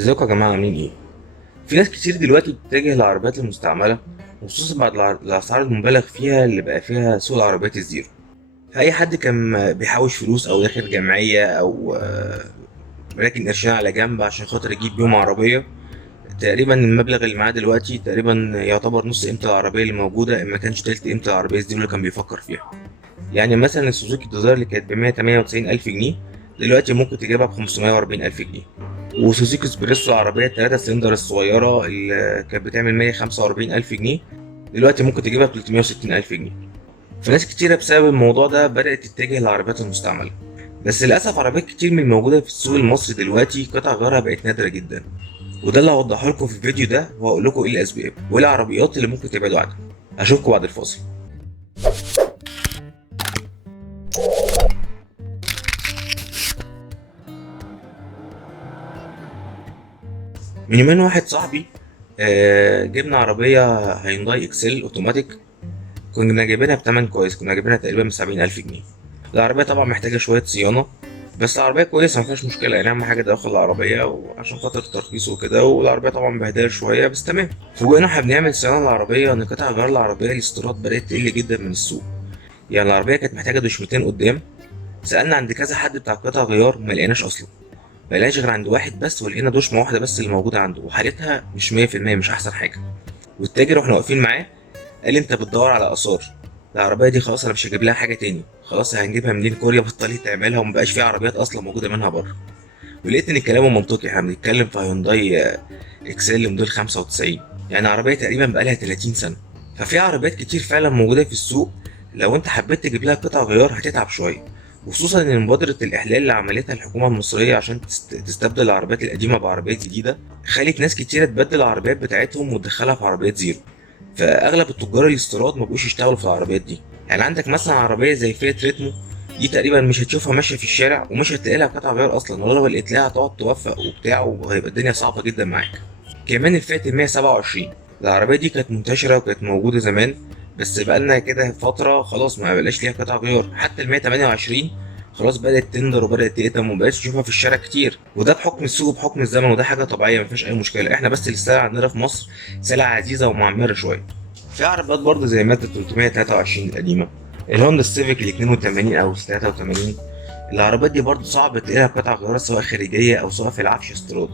ازيكم يا جماعة عاملين ايه؟ في ناس كتير دلوقتي بتتجه للعربيات المستعملة، وخصوصا بعد الأسعار المبالغ فيها اللي بقى فيها سوق العربيات الزيرو. فأي حد كان بيحوش فلوس أو داخل جمعية أو راكن قرشين على جنب عشان خاطر يجيب بيهم عربية، تقريبا المبلغ اللي معاه دلوقتي تقريبا يعتبر نص قيمة العربية اللي موجودة، إن ما كانش تلت قيمة العربية الزيرو اللي كان بيفكر فيها. يعني مثلا السوزوكي ديزاير اللي كانت ب 198 ألف جنيه دلوقتي ممكن تجيبها ب 540 ألف جنيه. وسوزوكي اسبريسو العربية 3 سلندر الصغيرة اللي كانت بتعمل 145 ألف جنيه دلوقتي ممكن تجيبها ب 360 ألف جنيه. فناس كتيرة بسبب الموضوع ده بدأت تتجه للعربيات المستعملة. بس للأسف عربيات كتير من الموجودة في السوق المصري دلوقتي قطع غيارها بقت نادرة جدا، وده اللي هوضحه لكم في الفيديو ده، وهقول لكم ايه الأسباب وايه العربيات اللي ممكن تبعدوا عنها. أشوفكم بعد الفاصل. من يومين واحد صاحبي جبنا عربية هيونداي اكسل اوتوماتيك. كنا جايبينها بتمن كويس، كنا جايبينها تقريبا ب70 ألف جنيه. العربية طبعا محتاجة شوية صيانة، بس العربية كويسة مفيهاش مشكلة. يعني أهم حاجة داخل العربية وعشان خاطر الترخيص وكده، والعربية طبعا مبهدلة شوية بس تمام. فوجئنا احنا بنعمل صيانة للعربية إن قطع غيار العربية الاستيراد بدأت تقل جدا من السوق. يعني العربية كانت محتاجة دشمتين قدام، سألنا عند كذا حد بتاع قطع غيار ما لقيناش أصلا. ما لقيناش غير عند واحد بس، ولقينا دشمة واحدة بس اللي موجودة عنده، وحالتها مش 100%، مش أحسن حاجة. والتاجر واحنا واقفين معاه قال لي انت بتدور على اثار، العربيه دي خلاص انا مش هجيب لها حاجه تاني، خلاص هنجيبها منين؟ كوريا بطلت تعملها ومبقاش في عربيات اصلا موجوده منها بره. ولقيت ان كلامه منطقي، احنا بنتكلم في هيونداي اكسل موديل 95، يعني عربيه تقريبا بقالها 30 سنه. ففي عربيات كتير فعلا موجوده في السوق، لو انت حبيت تجيب لها قطع غيار هتتعب شويه. وخصوصا ان مبادره الاحلال اللي عملتها الحكومه المصريه عشان تستبدل العربيات القديمه بعربيات جديده، خلت ناس كتيره تبدل العربيات بتاعتهم وتدخلها في عربيات زيرو. فاغلب التجار الاستيراد ما بقوش يشتغلوا في العربيات دي. يعني عندك مثلا عربيه زي فيات ريتمو، دي تقريبا مش هتشوفها ماشيه في الشارع، ومش هتلاقي لها قطع غيار اصلا، ولا لو لقيت لها هتقعد توفق وبتاع، وهيبقى الدنيا صعبه جدا معاك. كمان الفئه ال 127، العربيه دي كانت منتشره وكانت موجوده زمان، بس بقالنا كده فتره خلاص ما بقاش ليها قطع غيار. حتى ال 128 خلاص بدات تندر وبدات تقدم ومبقاش تشوفها في الشارع كتير، وده بحكم السوق وبحكم الزمن، وده حاجه طبيعيه مفيش اي مشكله. احنا بس السلع عندنا في مصر سلع عزيزه ومعمره شويه. في عربيات برضه زي مادة 323 القديمة، الهوندا السيفيك ال 82 أو 83. العربيات دي برضه صعب تلاقي لها قطع غيار سواء خارجية أو سواء في العفش استيراد.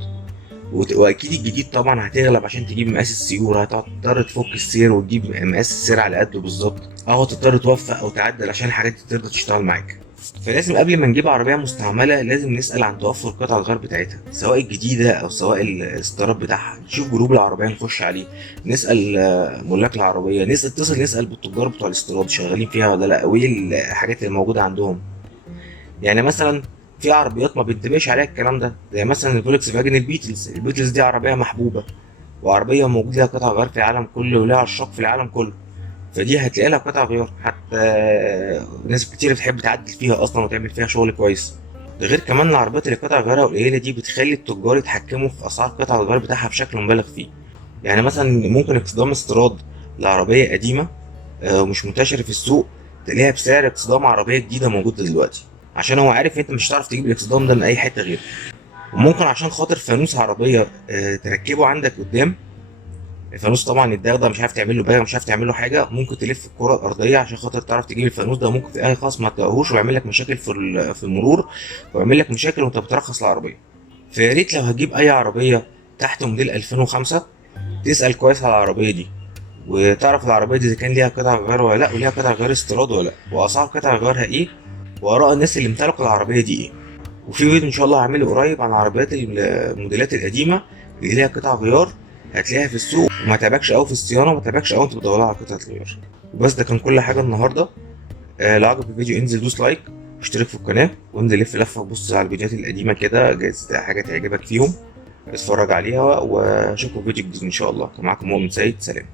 وأكيد الجديد طبعا هتغلب عشان تجيب مقاس السيورة، هتضطر تفك السير وتجيب مقاس السير على قده بالظبط، أو هتضطر توفق أو تعدل عشان الحاجات دي تقدر تشتغل معاك. فلازم قبل ما نجيب عربية مستعملة لازم نسأل عن توفر قطع الغيار بتاعتها، سواء الجديدة أو سواء الاستيراد بتاعها. نشوف جروب العربية نخش عليه، نسأل ملاك العربية، نسأل بالتجار بتوع الاستيراد شغالين فيها ولا لأ، وإيه الحاجات اللي موجودة عندهم. يعني مثلا في عربيات ما بينتبهش عليها الكلام ده، زي مثلا الفولكس فاجن البيتلز دي عربية محبوبة، وعربية موجود لها قطع غيار في العالم كله ولها عشاق في العالم كله. فدي هتلاقي لها قطع غيار، حتى ناس كتير بتحب تعدل فيها اصلا وتعمل فيها شغل كويس. ده غير كمان العربيات اللي قطع غيارها قليله دي بتخلي التجار يتحكموا في اسعار قطع الغيار بتاعها بشكل مبالغ فيه. يعني مثلا ممكن اصطدام استيراد لعربيه قديمه ومش منتشره في السوق، تلاقيها بسعر اصطدام عربيه جديده موجوده دلوقتي، عشان هو عارف انت مش هتعرف تجيب الاصطدام ده من اي حته غيره. وممكن عشان خاطر فانوس عربيه تركبه عندك قدام، الفانوس طبعا الدغدغه مش عارف تعمل له باغه، مش عارف تعمل له حاجه، ممكن تلف الكره الارضيه عشان خاطر تعرف تجيب الفانوس ده، ممكن في اي خصم ما تلاقيهوش ويعمل لك مشاكل في المرور، ويعمل لك مشاكل وانت بترخص العربيه. فيا ريت لو هتجيب اي عربيه تحت موديل 2005 تسال كويس على العربيه دي، وتعرف العربيه دي اذا كان ليها قطع غيار ولا لا، وليها قطع غيار استيراد ولا لا، واسعار قطع غيارها ايه، واراء الناس اللي امتلكوا العربيه دي ايه. وفي فيديو ان شاء الله هعمله قريب عن عربيات الموديلات القديمه اللي ليها قطع غيار هتلاقيها في السوق، وما تعبكش قوي في الصيانه، وما تعبكش قوي انت بتدور على قطعه الغيار. وبس ده كان كل حاجه النهارده. لو عجبك الفيديو انزل دوس لايك واشترك في القناه، وانزل لف لفه بص على الفيديوهات القديمه كده، جايز تلاقي حاجه تعجبك فيهم اتفرج عليها. واشوفكم في فيديو جديد ان شاء الله. كان معاكم مؤمن سيد، سلام.